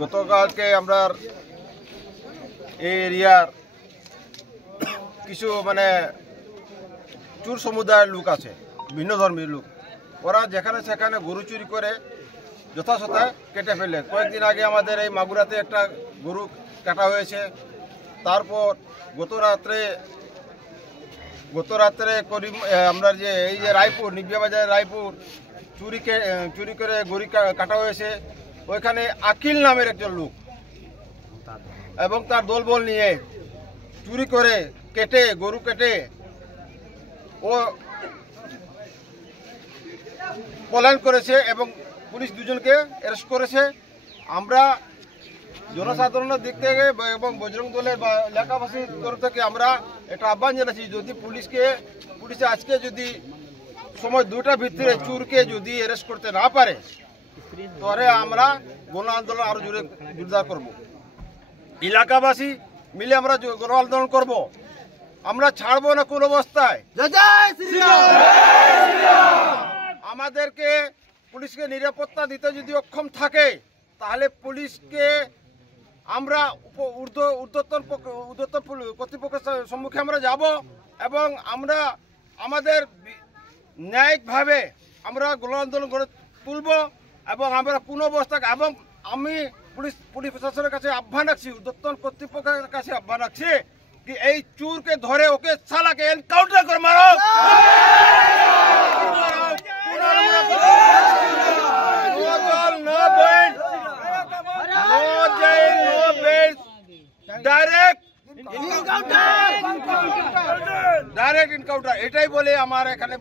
গতকালকে আমরা এই এরিয়ার কিছু মানে চোর সমুদায়ের লোক আছে, ভিন্ন ধর্মের লোক। ওরা যেখানে সেখানে গরু চুরি করে যথাযথা কেটে ফেলে। কয়েকদিন আগে আমাদের এই মাগুরাতে একটা গরু কাটা হয়েছে। তারপর গত রাত্রে আমরা যে এই যে রায়পুর নিবিয়া বাজার রায়পুর চুরি করে গরু কাটা হয়েছে। ওইখানে আকিল নামের একজন লোক এবং তার দলবল নিয়ে চুরি করে গরু কেটে ও পলায়ন করেছে এবং পুলিশ দুজনকে অ্যারেস্ট করেছে। আমরা জনসাধারণের দিক থেকে এবং বজরং দলের বা এলাকাবাসীর তরফ থেকে আমরা একটা আহ্বান জানাচ্ছি, যদি পুলিশে আজকে যদি সময় 2টার ভিতরে চুরকে যদি অ্যারেস্ট করতে না পারে তাহলে আমরা গণ আন্দোলন আরো জোরদার করব। এলাকাবাসী মিলে আমরা গণ আন্দোলন করব। আমরা ছাড়বো না কোন অবস্থায়। আমাদেরকে পুলিশকে নিরাপত্তা দিতে যদি অক্ষম থাকে তাহলে পুলিশকে আমরা ঊর্ধ্বতন কর্তৃপক্ষের সম্মুখে আমরা যাব এবং আমরা আমাদের ন্যায়িকভাবে আমরা গণ আন্দোলন গড়ে তুলব এবং আমরা কোন অবস্থায় এবং আমি পুলিশ প্রশাসনের কাছে আহ্বান রাখছি, ঊর্ধ্বতন কর্তৃপক্ষের কাছে আহ্বান রাখছি कि এই চুরকে ধরে ওকে সালাকে এনকাউন্টার করে মারো। ডাইরেক্ট এনকাউন্টার এটাই বলে আমার এখানে